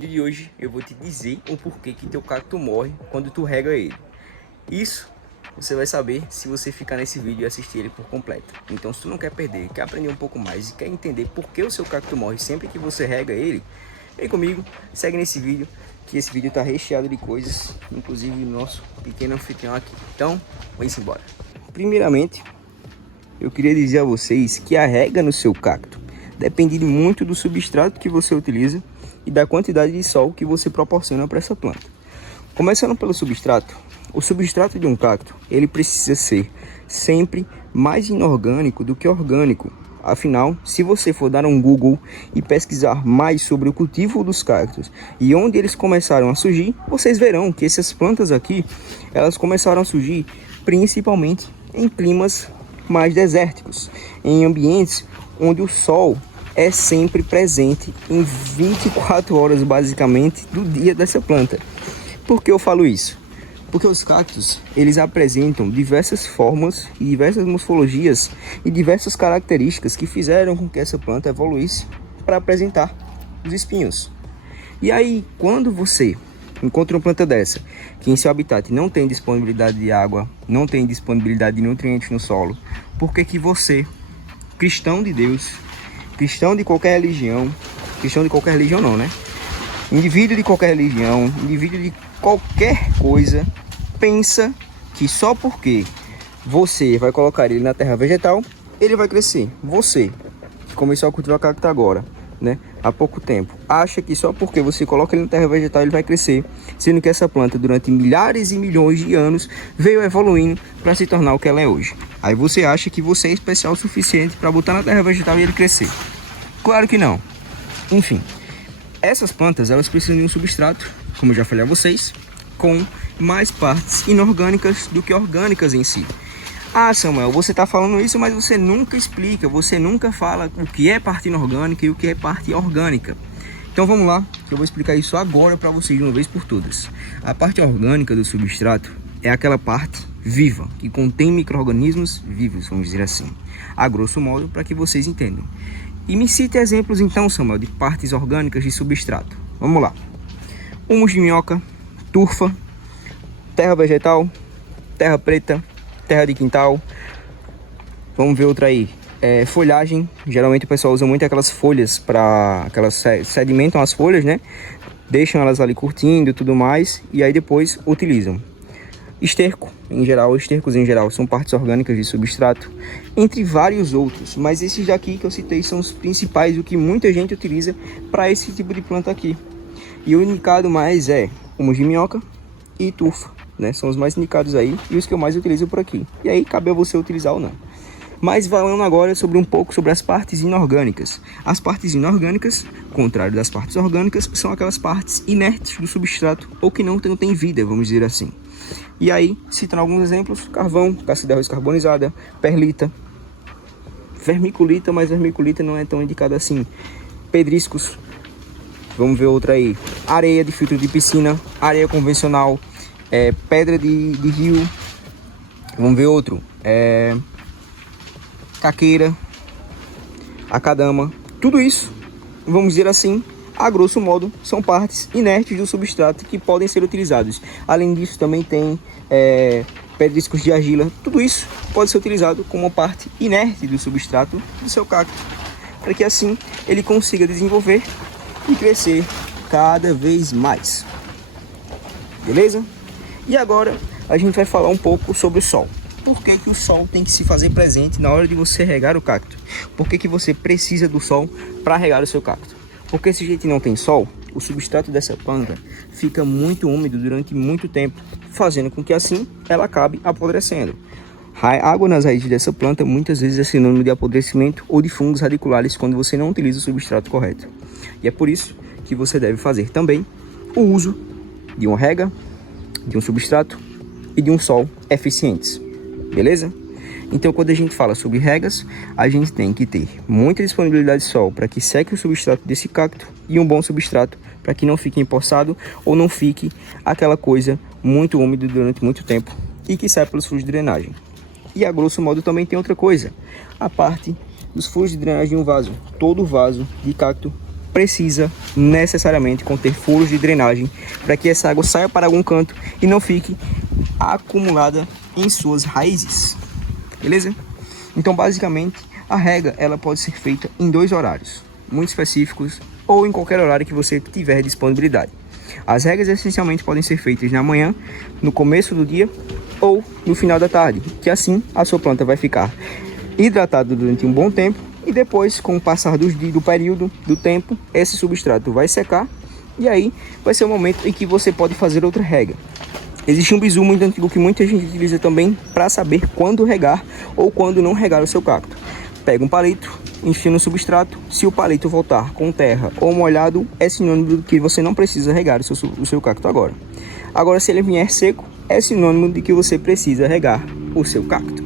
No vídeo de hoje eu vou te dizer o porquê que teu cacto morre quando tu rega ele. Isso você vai saber se você ficar nesse vídeo e assistir ele por completo. Então, se tu não quer perder, quer aprender um pouco mais e quer entender por que o seu cacto morre sempre que você rega ele, vem comigo, segue nesse vídeo, que esse vídeo está recheado de coisas, inclusive o nosso pequeno anfitrião aqui. Então, vamos embora. Primeiramente, eu queria dizer a vocês que a rega no seu cacto depende muito do substrato que você utiliza e da quantidade de sol que você proporciona para essa planta. Começando pelo substrato, o substrato de um cacto ele precisa ser sempre mais inorgânico do que orgânico. Afinal, se você for dar um Google e pesquisar mais sobre o cultivo dos cactos e onde eles começaram a surgir, vocês verão que essas plantas aqui, elas começaram a surgir principalmente em climas mais desérticos, em ambientes onde o sol é sempre presente em 24 horas basicamente do dia dessa planta. Por que eu falo isso? Porque os cactos, eles apresentam diversas formas e diversas morfologias e diversas características que fizeram com que essa planta evoluísse para apresentar os espinhos. E aí, quando você encontra uma planta dessa, que em seu habitat não tem disponibilidade de água, não tem disponibilidade de nutrientes no solo, por que que você, cristão de Deus, cristão de qualquer religião não, né? Indivíduo de qualquer religião, indivíduo de qualquer coisa, pensa que só porque você vai colocar ele na terra vegetal, ele vai crescer. Você, que começou a cultivar cacto agora, né, há pouco tempo, acha que só porque você coloca ele na terra vegetal ele vai crescer, sendo que essa planta durante milhares e milhões de anos veio evoluindo para se tornar o que ela é hoje. Aí você acha que você é especial o suficiente para botar na terra vegetal e ele crescer. Claro que não. Enfim, essas plantas elas precisam de um substrato, como eu já falei a vocês, com mais partes inorgânicas do que orgânicas em si. Ah, Samuel, você está falando isso, mas você nunca explica, você nunca fala o que é parte inorgânica e o que é parte orgânica. Então vamos lá, que eu vou explicar isso agora para vocês de uma vez por todas. A parte orgânica do substrato é aquela parte viva, que contém micro-organismos vivos, vamos dizer assim, a grosso modo, para que vocês entendam. E me cite exemplos então, Samuel, de partes orgânicas de substrato. Vamos lá. Humus de minhoca, turfa, terra vegetal, terra preta, terra de quintal. Vamos ver outra aí. Folhagem. Geralmente o pessoal usa muito aquelas folhas para que elas sedimentam as folhas, né? Deixam elas ali curtindo e tudo mais. E aí depois utilizam. Esterco, em geral, estercos em geral são partes orgânicas de substrato, entre vários outros, mas esses daqui que eu citei são os principais, o que muita gente utiliza para esse tipo de planta aqui. E o indicado mais é humus de minhoca e turfa, né? São os mais indicados aí e os que eu mais utilizo por aqui. E aí cabe a você utilizar ou não. Mas falando agora um pouco sobre as partes inorgânicas. As partes inorgânicas, contrário das partes orgânicas, são aquelas partes inertes do substrato ou que não têm vida, vamos dizer assim. E aí, citando alguns exemplos: carvão, casca de arroz carbonizada, perlita, vermiculita, mas vermiculita não é tão indicada assim. Pedriscos, vamos ver outra aí: areia de filtro de piscina, areia convencional, pedra de rio. Vamos ver outro: caqueira, acadama. Tudo isso, vamos dizer assim, a grosso modo, são partes inertes do substrato que podem ser utilizados. Além disso, também tem pedriscos de argila. Tudo isso pode ser utilizado como parte inerte do substrato do seu cacto, para que assim ele consiga desenvolver e crescer cada vez mais. Beleza? E agora a gente vai falar um pouco sobre o sol. Por que que o sol tem que se fazer presente na hora de você regar o cacto? Por que que você precisa do sol para regar o seu cacto? Porque se a gente não tem sol, o substrato dessa planta fica muito úmido durante muito tempo, fazendo com que assim ela acabe apodrecendo. A água nas raízes dessa planta muitas vezes é sinônimo de apodrecimento ou de fungos radiculares quando você não utiliza o substrato correto. E é por isso que você deve fazer também o uso de uma rega, de um substrato e de um sol eficientes. Beleza? Então, quando a gente fala sobre regas, a gente tem que ter muita disponibilidade de sol para que seque o substrato desse cacto e um bom substrato para que não fique empoçado ou não fique aquela coisa muito úmida durante muito tempo e que sai pelos fluxos de drenagem. E a grosso modo também tem outra coisa, a parte dos fluxos de drenagem de um vaso. Todo vaso de cacto precisa necessariamente conter furos de drenagem para que essa água saia para algum canto e não fique acumulada em suas raízes, beleza? Então basicamente a rega ela pode ser feita em 2 horários muito específicos ou em qualquer horário que você tiver disponibilidade. As regas essencialmente podem ser feitas na manhã, no começo do dia ou no final da tarde, que assim a sua planta vai ficar hidratada durante um bom tempo e depois, com o passar do período, do tempo, esse substrato vai secar e aí vai ser o momento em que você pode fazer outra rega. Existe um bizu muito antigo que muita gente utiliza também para saber quando regar ou quando não regar o seu cacto. Pega um palito, enfia no substrato, se o palito voltar com terra ou molhado, é sinônimo de que você não precisa regar o seu cacto agora. Agora, se ele vier seco, é sinônimo de que você precisa regar o seu cacto.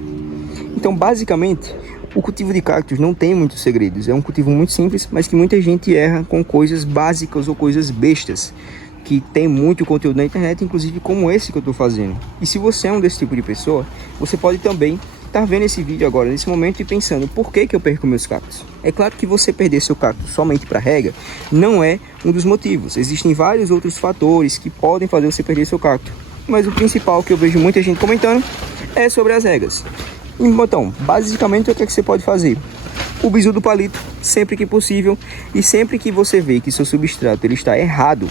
Então, basicamente, o cultivo de cactos não tem muitos segredos. É um cultivo muito simples, mas que muita gente erra com coisas básicas ou coisas bestas, que tem muito conteúdo na internet, inclusive como esse que eu estou fazendo. E se você é um desse tipo de pessoa, você pode também estar vendo esse vídeo agora, nesse momento, e pensando, por que eu perco meus cactos? É claro que você perder seu cacto somente para rega não é um dos motivos. Existem vários outros fatores que podem fazer você perder seu cacto. Mas o principal que eu vejo muita gente comentando é sobre as regas. Então, basicamente, o que é que você pode fazer? O bizu do palito, sempre que possível, e sempre que você vê que seu substrato ele está errado,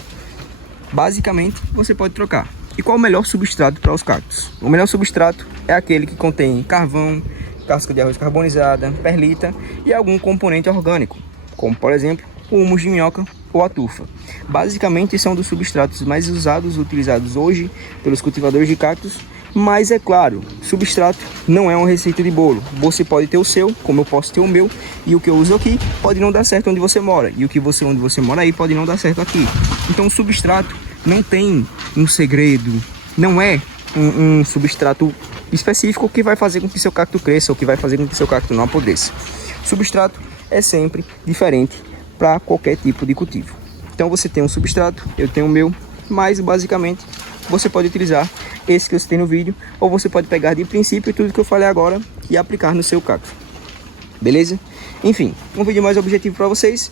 basicamente, você pode trocar. E qual o melhor substrato para os cactos? O melhor substrato é aquele que contém carvão, casca de arroz carbonizada, perlita e algum componente orgânico, como por exemplo o humus de minhoca ou a tufa. Basicamente são dos substratos mais utilizados hoje pelos cultivadores de cactos. Mas é claro, substrato não é uma receita de bolo. Você pode ter o seu, como eu posso ter o meu, e o que eu uso aqui pode não dar certo onde você mora, e o que onde você mora aí pode não dar certo aqui. Então o substrato não tem um segredo, não é um substrato específico que vai fazer com que seu cacto cresça ou que vai fazer com que seu cacto não apodreça. Substrato é sempre diferente para qualquer tipo de cultivo. Então você tem um substrato, eu tenho o meu, mas basicamente você pode utilizar esse que você tem no vídeo, ou você pode pegar de princípio tudo que eu falei agora e aplicar no seu cacto, beleza? Enfim, um vídeo mais objetivo para vocês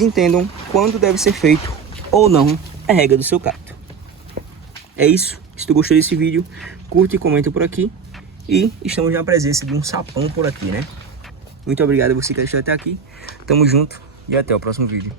entendam quando deve ser feito ou não a rega do seu cacto. É isso. Se tu gostou desse vídeo, curte e comenta por aqui, e estamos na presença de um sapão por aqui, né? Muito obrigado a você que assistiu até aqui, tamo junto e até o próximo vídeo.